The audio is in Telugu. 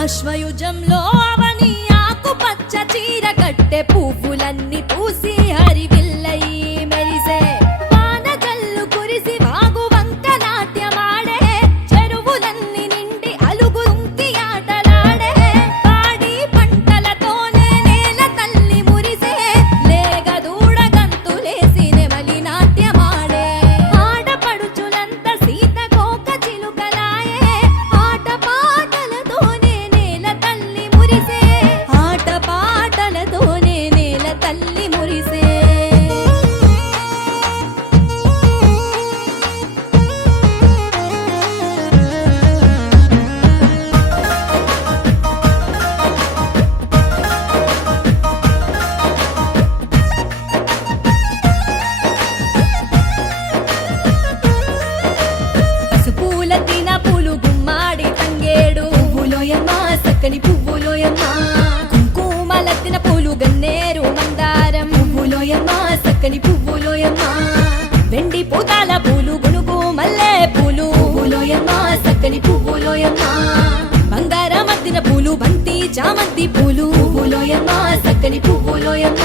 ఆశ్వయుజంలో అవని ఆకుపచ్చ చీర కట్టె పువ్వులన్నీ పూసి హరివిల్లయి మెరిసే వానజల్లు కురిసి వాగు వంక నాట్యమాడే చెరువులన్నీ నిండి అలుగు ఉంకి ఆటలాడే పాడి పంటలతోనే నేల తల్లి మురిసే లేగ దూడ గంతులేసి నెమలి నాట్యమాడే ఆడపడుచులంత సీతకోక చిలుకలాయే ఆట పాటలతోనే నేల తల్లి మురిసే ఆట పాటలతోనే నేల తల్లి మురిసే పసుపూల తిన పూలు గుమ్మాడి తంగేడు పువ్వులోయమ్మ సక్కని పువ్వులోయమ్మ కుంకుమలత్తిన పూలు గన్నేరు మందారం పువ్వులోయమ్మ సక్కని పువ్వులోయమ్మ వెండి పూతాల పూలు గునుగు మల్లె పూలు పువ్వులోయమ్మ సక్కని పువ్వులోయమ్మ బంగారం అద్దిన పూలు బంతి చామంతి పూలు పువ్వులోయమ్మ సక్కని పువ్వులోయమ్మ